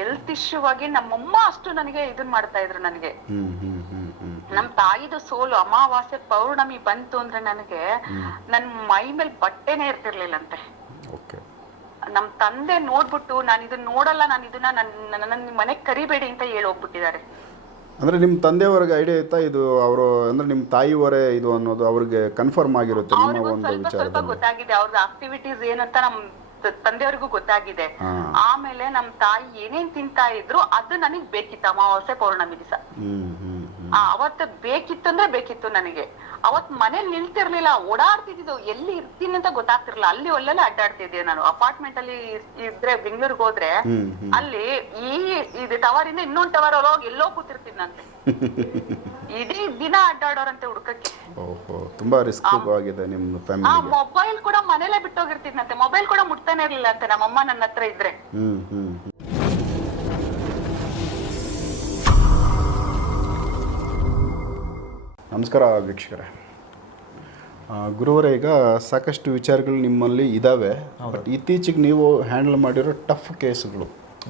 Health issue ಆಗಿ ನಮ್ಮಮ್ಮ ಅಷ್ಟು ನನಗೆ ಇದನ್ ಮಾಡ್ತಾ ಇದ್ರು ನನಗೆ. ನಮ್ ತಾಯಿದು ಸೋಲು ಅಮಾವಾಸ್ಯೆ ಪೌರ್ಣಮಿ ಬಂತು ಅಂದ್ರೆ ನನಗೆ ನನ್ ಮೈ ಮೇಲೆ ಬಟ್ಟೆನೇ ಇರ್ತಿರ್ಲಿಲ್ಲಂತೆ. ನಮ್ ತಂದೆ ನೋಡ್ಬಿಟ್ಟು ನಾನು ಇದನ್ನ ನೋಡಲ್ಲ ನಾನು ಇದನ್ನ ನನ್ನ ಮನೆಗ್ ಕರಿಬೇಡಿ ಅಂತ ಹೇಳಿ ಹೋಗ್ಬಿಟ್ಟಿದ್ದಾರೆ. ಅಂದ್ರೆ ನಿಮ್ ತಂದೆಯವರಿಗೆ ಐಡಿಯಾ ಇತ್ತಾ ಇದು ಅವರು ಅಂದ್ರೆ ನಿಮ್ ತಾಯಿಯವರೇ ಇದು ಅನ್ನೋದು ಅವ್ರಿಗೆ ಕನ್ಫರ್ಮ್ ಆಗಿರುತ್ತೆ ನಿಮ್ಮ ಒಂದು ಸ್ವಲ್ಪ ಗೊತ್ತಾಗಿದೆ ಅವ್ರದ್ದು ಆಕ್ಟಿವಿಟೀಸ್ ಏನಂತ ನಮ್ ತಂದೆಯವ್ರಿಗೂ ಗೊತ್ತಾಗಿದೆ. ಆಮೇಲೆ ನಮ್ ತಾಯಿ ಏನೇನ್ ತಿಂತಾ ಇದ್ರು ಅದು ನನಗ್ ಬೇಕಿತ್ತು ಅಮಾವಾಸ್ಯೆ ಪೌರ್ಣಮಿ ದಿವಸ. ಅವತ್ತು ಬೇಕಿತ್ತು ಅಂದ್ರೆ ಬೇಕಿತ್ತು ನನಗೆ. ಅವತ್ ಮನೇಲಿ ನಿಲ್ತಿರ್ಲಿಲ್ಲ ಓಡಾಡ್ತಿದ್ದು ಎಲ್ಲಿ ಇರ್ತೀನಿ ಅಂತ ಗೊತ್ತಾಗ್ತಿರ್ಲಿಲ್ಲ. ಅಲ್ಲಿ ಒಳ್ಳೆಲ್ಲ ಅಡ್ಡಾಡ್ತಿದ್ದೆ ನಾನು. ಅಪಾರ್ಟ್ಮೆಂಟ್ ಅಲ್ಲಿ ಇದ್ರೆ ಬೆಂಗಳೂರಿಗೆ ಹೋದ್ರೆ ಅಲ್ಲಿ ಈ ಇದು ಟವರ್ ಇಂದ ಇನ್ನೊಂದ್ ಟವರ್ ಹೋಗಿ ಎಲ್ಲೋ ಕೂತಿರ್ತೀನಿ ನಾನು ಇಡೀ ದಿನ ಅಡ್ಡಾಡೋರಂತೆ ಹುಡ್ಕಕ್ಕೆ. ತುಂಬಾ ರಿಸ್ಕ್ ಆಗಿದೆ ನಿಮ್ಮ ಆ ಮೊಬೈಲ್ ಕೂಡ ಮನೇಲೆ ಬಿಟ್ಟೋಗಿರ್ತಿದ್ನಂತೆ. ಮೊಬೈಲ್ ಕೂಡ ಮುಟ್ತಾನೆ ಇರಲಿಲ್ಲ ಅಂತೆ ನಮ್ಮಮ್ಮ ನನ್ನ ಹತ್ರ ಇದ್ರೆ. ಹ್ಮ್ ಹ್ಮ್. ಹ್ಮ್. ನಮಸ್ಕಾರ ವೀಕ್ಷಕರೇ. ಆ, ಗುರುವರೇ ಈಗ ಸಾಕಷ್ಟು ವಿಚಾರಗಳು ನಿಮ್ಮಲ್ಲಿ ಇದ್ದಾವೆ ಬಟ್ ಇತ್ತೀಚೆಗೆ ನೀವು ಹ್ಯಾಂಡಲ್ ಮಾಡಿರೋ ಟಫ್ ಕೇಸ್ಗಳು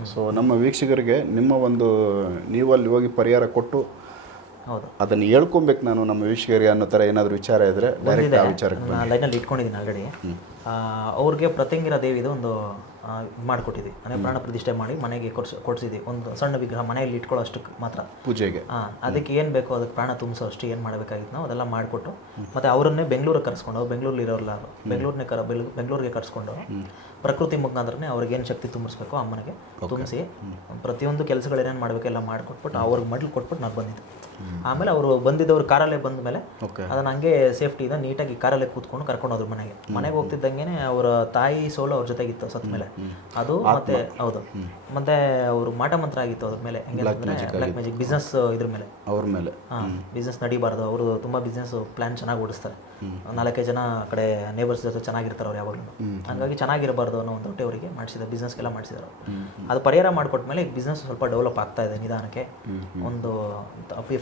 ಸೊ ನಮ್ಮ ವೀಕ್ಷಕರಿಗೆ ನಿಮ್ಮ ಒಂದು ನೀವು ಅಲ್ಲಿ ಹೋಗಿ ಪರಿಹಾರ ಕೊಟ್ಟು ಅದನ್ನು ಹೇಳ್ಕೊಬೇಕು ನಾನು ನಮ್ಮ ವೀಕ್ಷಕರಿಗೆ ಅನ್ನೋ ತರ ಏನಾದರೂ ವಿಚಾರ ಇದ್ರೆ ಡೈರೆಕ್ಟ್ ಆ ವಿಚಾರಕ್ಕೆ ನಾನು ಲೈನಲ್ಲಿ ಇಟ್ಕೊಂಡಿದ್ದೀನಿ ಆಲ್ರೆಡಿ ಅವ್ರಿಗೆ ಪ್ರತಿಂಗಿರ ದೇವಿದು ಒಂದು ಮಾಡಿಕೊಟ್ಟಿದ್ವಿ. ಅಂದರೆ ಪ್ರಾಣ ಪ್ರತಿಷ್ಠೆ ಮಾಡಿ ಮನೆಗೆ ಕೊಡ್ಸ್ ಕೊಡ್ಸಿದ್ವಿ. ಒಂದು ಸಣ್ಣ ವಿಗ್ರಹ ಮನೆಯಲ್ಲಿ ಇಟ್ಕೊಳ್ಳೋ ಅಷ್ಟಕ್ಕೆ ಮಾತ್ರ. ಪೂಜೆಗೆ. ಹಾಂ ಅದಕ್ಕೆ ಏನು ಬೇಕೋ ಅದಕ್ಕೆ ಪ್ರಾಣ ತುಂಬಿಸೋ ಅಷ್ಟು ಏನು ಮಾಡಬೇಕಾಗಿತ್ತು ನಾವು ಅದೆಲ್ಲ ಮಾಡಿಕೊಟ್ಟು ಮತ್ತು ಅವರನ್ನೇ ಬೆಂಗಳೂರಿಗೆ ಕರ್ಸ್ಕೊಂಡು ಬೆಂಗಳೂರಲ್ಲಿ ಇರೋಲ್ಲ ಬೆಂಗಳೂರನ್ನೇ ಕರ ಬೆಂಗಳೂರಿಗೆ ಕರ್ಸ್ಕೊಂಡು ಪ್ರಕೃತಿ ಮುಖಾಂತರನೇ ಅವ್ರಿಗೆ ಏನು ಶಕ್ತಿ ತುಂಬಿಸ್ಬೇಕು ಅಮ್ಮನಿಗೆ ತುಂಬಿಸಿ ಪ್ರತಿಯೊಂದು ಕೆಲಸಗಳು ಏನೇನು ಮಾಡಬೇಕು ಎಲ್ಲ ಮಾಡಿಕೊಟ್ಬಿಟ್ಟು ಅವ್ರಿಗೆ ಮಡ್ಲು ಕೊಟ್ಬಿಟ್ಟು ನಾನು ಬಂದಿದ್ದು. ಆಮೇಲೆ ಅವರು ಬಂದಿದ್ದವ್ರು ಕಾರಲ್ಲೇ ಬಂದ ಮೇಲೆ ಅದನ್ನ ಹಂಗೆ ಸೇಫ್ಟಿಯಿಂದ ನೀಟಾಗಿ ಕಾರಲ್ಲೇ ಕೂತ್ಕೊಂಡು ಕರ್ಕೊಂಡು ಹೋದ್ರು ಮನೆಗೆ. ಮನೆಗೆ ಹೋಗ್ತಿದ್ದಂಗೆ ಅವರ ತಾಯಿ ಸೋಲು ಅವ್ರ ಜೊತೆಗಿತ್ತು ಸತ್ ಮೇಲೆ. ಅದು ಮತ್ತೆ ಹೌದು. ಮತ್ತೆ ಅವರು ಮಾಟ ಮಂತ್ರ ಆಗಿತ್ತು ಅದ್ರ ಮೇಲೆ. ಹೆಂಗೆ ಬ್ಲಾಕ್ ಮ್ಯಾಜಿಕ್ ಬಿಸ್ನೆಸ್ ಇದ್ರ ಮೇಲೆ. ಅವ್ರ ಮೇಲೆ. ಹಾಂ ಬಿಸ್ನೆಸ್ ನಡಿಬಾರ್ದು. ಅವರು ತುಂಬಾ ಬಿಸ್ನೆಸ್ ಪ್ಲಾನ್ ಚೆನ್ನಾಗಿ ಓಡಿಸ್ತಾರೆ. ನಾಲ್ಕೈದು ಜನ ಕಡೆ ನೇಬರ್ಸ್ ಜೊತೆ ಚೆನ್ನಾಗಿರ್ತಾರೆ ಅವ್ರು ಯಾವಾಗಲೂ. ಹಂಗಾಗಿ ಚೆನ್ನಾಗಿರಬಾರ್ದು ಅನ್ನೋ ಒಂದು ಅವರಿಗೆ ಮಾಡಿಸಿದ ಬಿಸ್ನೆಸ್ಗೆಲ್ಲ ಮಾಡಿಸಿದ್ರು ಅದು ಪರಿಹಾರ ಮಾಡಿಕೊಟ್ಮೇಲೆ ಮೇಲೆ ಬಿಸ್ನೆಸ್ ಸ್ವಲ್ಪ ಡೆವಲಪ್ ಆಗ್ತಾ ಇದೆ ನಿಧಾನಕ್ಕೆ. ಒಂದು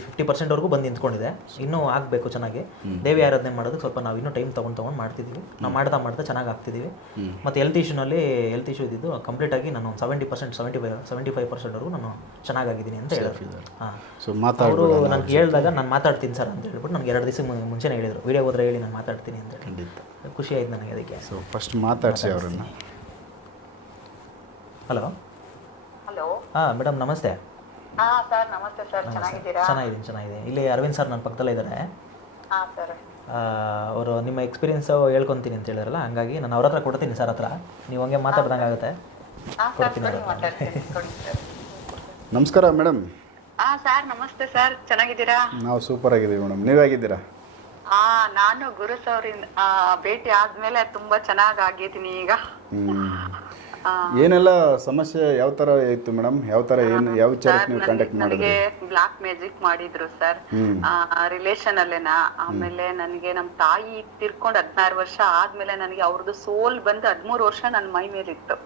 ಫಿಫ್ಟಿ ಪರ್ಸೆಂಟ್ವರೆಗೂ ಬಂದು ನಿಂತ್ಕೊಂಡಿದೆ. ಇನ್ನೂ ಆಗಬೇಕು ಚೆನ್ನಾಗಿ. ದೇವಿ ಆರಾಧನೆ ಮಾಡೋದಕ್ಕೆ ಸ್ವಲ್ಪ ನಾವು ಇನ್ನೂ ಟೈಮ್ ತೊಗೊಂಡು ತೊಗೊಂಡು ಮಾಡ್ತಿದ್ದೀವಿ ನಾವು ಮಾಡ್ತಾ ಮಾಡ್ತಾ ಚೆನ್ನಾಗಿ ಆಗ್ತಿದ್ದೀವಿ ಮತ್ತು ಹೆಲ್ತ್ ಇಶ್ಯೂನಲ್ಲಿ ಹೆಲ್ತ್ ಇಶ್ಯೂ ಇದ್ದಿದ್ದು ಕಂಪ್ಲೀಟಾಗಿ ನಾನು seventy percent seventy five seventy five ಪರ್ಸೆಂಟ್ವರೆಗೂ ನಾನು ಚೆನ್ನಾಗಿದ್ದೀನಿ ಅಂತ ಹೇಳಿದ್ರು. ಹಾಂ. ಸೊ ಮಾತಾಡ ಅವರು ನನಗೆ ಹೇಳಿದಾಗ ನಾನು ಮಾತಾಡ್ತೀನಿ ಸರ್ ಅಂತ ಹೇಳ್ಬಿಟ್ಟು ನನಗೆ ಎರಡು ದಿವಸ ಮುಂಚೆನೇ ಹೇಳಿದರು. ವಿಡಿಯೋ ಹೋದ್ರೆ ಹೇಳಿ ನಾನು ಮಾತಾಡ್ತೀನಿ ಅಂತ ಹೇಳಿ. ಖಂಡಿತ. ಖುಷಿ ಆಯ್ತು ನನಗೆ ಅದಕ್ಕೆ. ಸೊ ಫಸ್ಟ್ ಮಾತಾಡಿಸಿ ಅವರನ್ನು. ಹಲೋ ಹಲೋ ಹಾಂ ಮೇಡಮ್ ನಮಸ್ತೆ. ಸರ್ ನಮಸ್ತೆ ಸರ್. ಚೆನ್ನಾಗಿದ್ದೀರಾ? ಚೆನ್ನಾಗಿದ್ದೀನಿ ಚೆನ್ನಾಗಿದೆ. ಇಲ್ಲಿ ಅರವಿಂದ್ ಸರ್ ನನ್ನ ಪಕ್ಕದಲ್ಲೇ ಇದ್ದಾರೆ. ಹಾ ಸರ್. ಅವರು ನಿಮ್ಮ ಎಕ್ಸ್ಪೀರಿಯನ್ಸ್ ಹೇಳ್ಕೊತೀನಿ ಅಂತ ಹೇಳಿದ್ರಲ್ಲ ಹಂಗಾಗಿ ನಾನು ಅವ್ರ ಹತ್ರ ಕೊಡ್ತೀನಿ ಸರ್ ಹತ್ರ. ನೀವು ಹಂಗೆ ಮಾತಾಡ್ದಂಗೆ ಆಗುತ್ತೆ. ಹಾ ಸರ್ ಮಾತಾಡ್ತೀನಿ. ಕೊಡಿ ಸರ್. ನಮಸ್ಕಾರ ಮೇಡಮ್. ಹಾಂ ಸರ್ ನಮಸ್ತೆ ಸರ್. ಚೆನ್ನಾಗಿದ್ದೀರಾ? ನಾವು ಸೂಪರ್ ಆಗಿದ್ದೀವಿ ಮೇಡಮ್. ಹೇಗಿದ್ದೀರಾ? ಹಾ ನಾನು ಗುರು ಸರ್ ಭೇಟಿ ಆದ್ಮೇಲೆ ತುಂಬಾ ಚೆನ್ನಾಗಿ ಆಗಿದ್ದೀನಿ ಈಗ. ಆ, ಏನೆಲ್ಲ ಸಮಸ್ಯೆ ಯಾವ ತರ ಇತ್ತು ಮೇಡಮ್? ಯಾವ ತರ ಏನು ಯಾವ ವಿಚಾರಕ್ಕೆ ನೀವು ಕಾಂಟ್ಯಾಕ್ಟ್ ಮಾಡಿದ್ರಿ? ನನಗೆ ಬ್ಲಾಕ್ ಮ್ಯಾಜಿಕ್ ಮಾಡಿದ್ರು ಸರ್. ಆ ರಿಲೇಶನ್ ಅಲ್ಲೇನಾ? ಆಮೇಲೆ ನನಗೆ ನಮ್ ತಾಯಿ ತಿರ್ಕೊಂಡ್ ಹದಿನಾರು ವರ್ಷ ಆದ್ಮೇಲೆ ನನಗೆ ಅವ್ರದ್ದು ಸೋಲ್ ಬಂದು ಹದಿಮೂರು ವರ್ಷ ನನ್ನ ಮೈ ಮೇಲಿತ್ತು.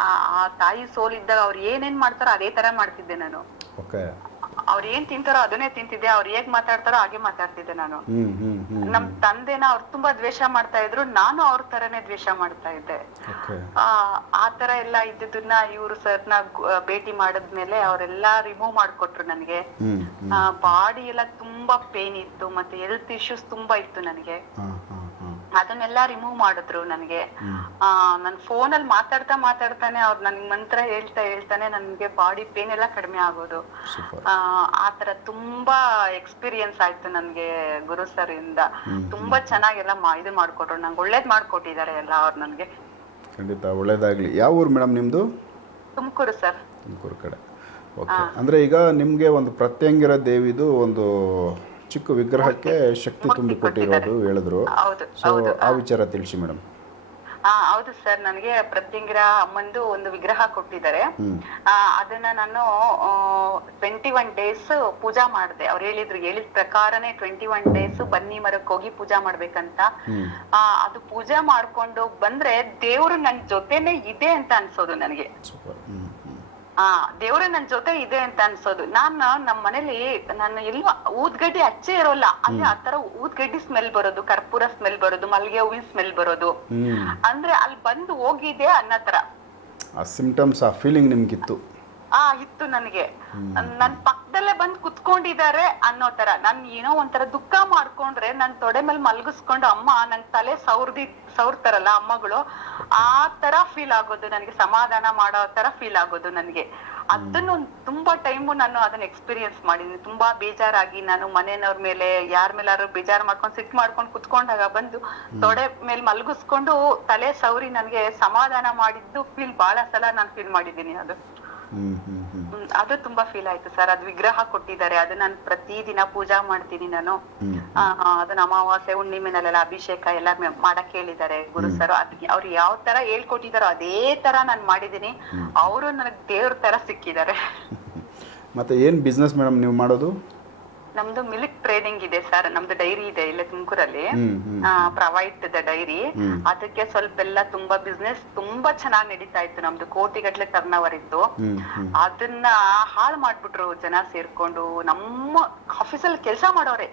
ಆ ಆ ತಾಯಿ ಸೋಲ್ ಇದ್ದಾಗ ಅವ್ರು ಏನೇನ್ ಮಾಡ್ತಾರೋ ಅದೇ ತರ ಮಾಡ್ತಿದ್ದೆ ನಾನು. ಅವ್ರು ಏನ್ ತಿಂತಾರೋ ಅದನ್ನೇ ತಿಂತಿದ್ದೆ ಅವ್ರು ಹೇಗ್ ಮಾತಾಡ್ತಾರೋ ಹಾಗೆ ಮಾತಾಡ್ತಿದ್ದೆ ನಾನು. ಹ್ಮ್ ಹ್ಮ್ ಹ್ಮ್ ನಮ್ ತಂದೆನ ಅವ್ರು ತುಂಬಾ ದ್ವೇಷ ಮಾಡ್ತಾ ಇದ್ರು ನಾನು ಅವ್ರ ತರನೇ ದ್ವೇಷ ಮಾಡ್ತಾ ಇದ್ದೆ. ಓಕೆ. ಆ ಆ ತರ ಎಲ್ಲ ಇದ್ದದನ್ನ ಇವ್ರು ಸರ್ನ ಭೇಟಿ ಮಾಡಿದ್ಮೇಲೆ ಅವರೆಲ್ಲ ರಿಮೂವ್ ಮಾಡ್ಕೊಟ್ರು ನನಗೆ. ಹ್ಮ್ ಬಾಡಿ ಎಲ್ಲ ತುಂಬಾ ಪೇನ್ ಇತ್ತು ಮತ್ತೆ ಹೆಲ್ತ್ ಇಶ್ಯೂಸ್ ತುಂಬಾ ಇತ್ತು ನನಗೆ. ಹಾಂ. ಅದನ್ನೆಲ್ಲ ರಿಮೂವ್ ಮಾಡಿದ್ರು ನನಗೆ. ಆ ನನ್ ಫೋನ್ ಅಲ್ಲಿ ಮಾತಾಡ್ತಾ ಮಾತಾಡ್ತಾನೆ ಅವ್ರು ನನ್ ಮಂತ್ರ ಹೇಳ್ತಾ ಹೇಳ್ತಾನೆ ನನ್ಗೆ ಬಾಡಿ ಪೇನ್ ಎಲ್ಲ ಕಡಿಮೆ ಆಗೋದು. ಆ ಆತರ ತುಂಬಾ ಎಕ್ಸ್ಪೀರಿಯನ್ಸ್ ಆಯ್ತು ನನ್ಗೆ ಗುರು ಸರ್ ಇಂದ. ತುಂಬಾ ಚೆನ್ನಾಗೆಲ್ಲ ಮಾ- ಇದು ಮಾಡ್ಕೊಟ್ರು. ನಂಗೆ ಒಳ್ಳೇದ್ ಮಾಡ್ಕೊಟ್ಟಿದ್ದಾರೆ ಎಲ್ಲ ಅವ್ರು ನನ್ಗೆ. ಖಂಡಿತ ಒಳ್ಳೇದಾಗ್ಲಿ. ಯಾವ ಊರು ಮೇಡಮ್ ನಿಮ್ದು? ತುಮಕೂರು ಸರ್ ತುಮಕೂರು ಕಡೆ. ಓಕೆ ಅಂದ್ರೆ ಈಗ ನಿಮಗೆ ಒಂದು ಪ್ರತ್ಯಂಗಿರ ದೇವಿದು ಒಂದು ಚಿಕ್ಕ ವಿಗ್ರಹಕ್ಕೆ ಶಕ್ತಿ ತುಂಬಿ ಕೊಟ್ಟಿರೋದು ಹೇಳಿದ್ರು. ಸೊ ಆ ವಿಚಾರ ತಿಳಿಸಿ ಮೇಡಮ್ ಹಾ ಹೌದು ಸರ್. ನನಗೆ ಪ್ರತ್ಯಂಗಿರ ಅಮ್ಮಂದು ಒಂದು ವಿಗ್ರಹ ಕೊಟ್ಟಿದ್ದಾರೆ. ಅದನ್ನ ನಾನು ಟ್ವೆಂಟಿ ಒನ್ ಡೇಸ್ ಪೂಜಾ ಮಾಡಿದೆ. ಅವ್ರು ಹೇಳಿದ್ರು ಹೇಳಿದ ಪ್ರಕಾರನೇ ಟ್ವೆಂಟಿ ಒನ್ ಡೇಸ್ ಬನ್ನಿ ಮರಕ್ಕೆ ಹೋಗಿ ಪೂಜಾ ಮಾಡ್ಬೇಕಂತ. ಅದು ಪೂಜೆ ಮಾಡ್ಕೊಂಡು ಬಂದ್ರೆ ದೇವ್ರು ನನ್ ಜೊತೆನೆ ಇದೆ ಅಂತ ಅನ್ಸೋದು ನನಗೆ. ಆ ದೇವ್ರೆ ನನ್ ಜೊತೆ ಇದೆ ಅಂತ ಅನ್ಸೋದು. ನಾನ್ ನಮ್ ಮನೇಲಿ ನಾನು ಎಲ್ಲೂ ಊದ್ಗಡ್ಡಿ ಅಚ್ಚೆ ಇರೋಲ್ಲ. ಅಂದ್ರೆ ಆತರ ಊದ್ಗಡ್ಡಿ ಸ್ಮೆಲ್ ಬರೋದು ಕರ್ಪೂರ ಸ್ಮೆಲ್ ಬರೋದು ಮಲ್ಗೆ ಹೂವಿನ ಸ್ಮೆಲ್ ಬರೋದು. ಅಂದ್ರೆ ಅಲ್ಲಿ ಬಂದು ಹೋಗಿದೆ ಅನ್ನೋ ತರ ಆ ಸಿಂಪ್ಟಮ್ಸ್ ಆ ಫೀಲಿಂಗ್ ನಿಮ್ಗಿತ್ತು. ಆ ಇತ್ತು ನನಗೆ. ನನ್ ಪಕ್ಕದಲ್ಲೇ ಬಂದ್ ಕುತ್ಕೊಂಡಿದ್ದಾರೆ ಅನ್ನೋ ತರ ನನ್ ಏನೋ ಒಂಥರ ದುಃಖ ಮಾಡ್ಕೊಂಡ್ರೆ ನನ್ ತೊಡೆ ಮೇಲೆ ಮಲ್ಗಿಸ್ಕೊಂಡು ಅಮ್ಮ ನನ್ ತಲೆ ಸೌರ್ದಿ ಸೌರ್ತಾರಲ್ಲ ಅಮ್ಮಗಳು ಆ ತರ ಫೀಲ್ ಆಗೋದು ನನಗೆ. ಸಮಾಧಾನ ಮಾಡೋ ತರ ಫೀಲ್ ಆಗೋದು ನನಗೆ. ಅದನ್ನು ತುಂಬಾ ಟೈಮು ನಾನು ಅದನ್ನ ಎಕ್ಸ್ಪೀರಿಯನ್ಸ್ ಮಾಡಿದ್ದೀನಿ ತುಂಬಾ ಬೇಜಾರಾಗಿ ನಾನು ಮನೆಯವ್ರ ಮೇಲೆ ಯಾರ ಮೇಲಾರು ಬೇಜಾರ್ ಮಾಡ್ಕೊಂಡು ಸಿಟ್ ಮಾಡ್ಕೊಂಡು ಕುತ್ಕೊಂಡಾಗ ಬಂದು ತೊಡೆ ಮೇಲೆ ಮಲ್ಗಿಸ್ಕೊಂಡು ತಲೆ ಸೌರಿ ನನಗೆ ಸಮಾಧಾನ ಮಾಡಿದ್ದು ಫೀಲ್ ಬಹಳ ಸಲ ನಾನು ಫೀಲ್ ಮಾಡಿದ್ದೀನಿ ಅದು. ಅದು ತುಂಬಾ ಫೀಲ್ ಆಯ್ತು ಸರ್ ಅದು ವಿಗ್ರಹ ಕೊಟ್ಟಿದ್ದಾರೆ. ಅದು ನಾನು ಪ್ರತಿದಿನ ಪೂಜಾ ಮಾಡ್ತೀನಿ ನಾನು. ಅದನ್ನ ಅಮಾವಾಸ್ಯೆ ಹುಣ್ಣಿಮೆನಲ್ಲೆಲ್ಲ ಅಭಿಷೇಕ ಎಲ್ಲ ಮಾಡಕ್ ಹೇಳಿದ್ದಾರೆ ಗುರು ಸರ್. ಅದಕ್ಕೆ ಅವ್ರು ಯಾವ ತರ ಹೇಳ್ಕೊಟ್ಟಿದಾರೋ ಅದೇ ತರ ನಾನ್ ಮಾಡಿದೀನಿ ಅವರು ನನಗ್ ದೇವ್ರ ತರ ಸಿಕ್ಕಿದ್ದಾರೆ. ಮತ್ತೆ ಏನ್ ಬಿಸ್ನೆಸ್ ಮೇಡಮ್ ನೀವು ಮಾಡೋದು? ನಮ್ದು ಮಿಲ್ಕ್ ಟ್ರೇಡಿಂಗ್ ಇದೆ ಸರ್ ನಮ್ದು ಡೈರಿ ಇದೆ ಇಲ್ಲೇ ತುಮಕೂರಲ್ಲಿ. ಪ್ರವೈಟ್ ಇದೆ ಡೈರಿ. ಅದಕ್ಕೆ ಸ್ವಲ್ಪ ಎಲ್ಲ ತುಂಬಾ ಬಿಸ್ನೆಸ್ ತುಂಬಾ ಚೆನ್ನಾಗಿ ನಡೀತಾ ಇತ್ತು. ನಮ್ದು ಕೋಟಿಗಟ್ಲೆ ಟರ್ನ್ ಅವರ್ ಇತ್ತು ಅದನ್ನ ಹಾಳು ಮಾಡ್ಬಿಟ್ರು ಜನ ಸೇರ್ಕೊಂಡು. ನಮ್ಮ ಆಫೀಸಲ್ಲಿ ಕೆಲಸ ಮಾಡೋರೆ.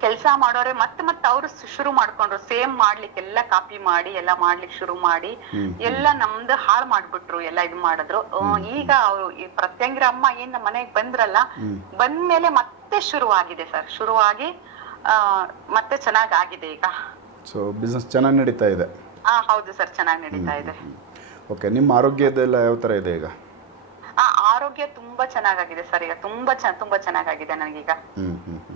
ಕೆಲಸ ಮಾಡೋರೆ ಮತ್ತೆ ಮತ್ತೆ ಅವರು ಶುರು ಮಾಡ್ಕೊಂಡ್ರು. ಸೇಮ್ ಮಾಡ್ಲಿಕ್ಕೆ ಎಲ್ಲ ಕಾಪಿ ಮಾಡಿ ಎಲ್ಲ ಮಾಡ್ಲಿಕ್ಕೆ ಶುರು ಮಾಡಿ. ಎಲ್ಲ ನಮ್ದು ಹಾಳು ಮಾಡ್ಬಿಟ್ರು ಎಲ್ಲ ಇದು ಮಾಡಿದ್ರು. ಈಗ ಅವರು ಪ್ರತ್ಯಂಗಿರ ಅಮ್ಮ ಏನ್ ಮನೆಗೆ ಬಂದ್ರಲ್ಲ. ಬಂದ್ಮೇಲೆ ಮತ್ತೆ ಶುರುವಾಗಿದೆ ಸರ್. ಶುರುವಾಗಿ ಆ ಮತ್ತೆ ಚೆನ್ನಾಗ್ ಆಗಿದೆ ಈಗ. ಸೊ ಬಿಸ್ನೆಸ್ ಚೆನ್ನಾಗಿ ನಡೀತಾ ಇದೆ. ಹಾ ಹೌದು ಸರ್ ಚೆನ್ನಾಗಿ ನಡೀತಾ ಇದೆ. ಓಕೆ ನಿಮ್ಮ ಆರೋಗ್ಯದೆಲ್ಲ ಯಾವ ತರ ಇದೆ ಈಗ? ಆರೋಗ್ಯ ತುಂಬಾ ಚೆನ್ನಾಗಾಗಿದೆ ಸರ್. ಈಗ ತುಂಬಾ ತುಂಬಾ ಚೆನ್ನಾಗಾಗಿದೆ ನನಗೀಗ. ಹ್ಮ್ ಹ್ಮ್.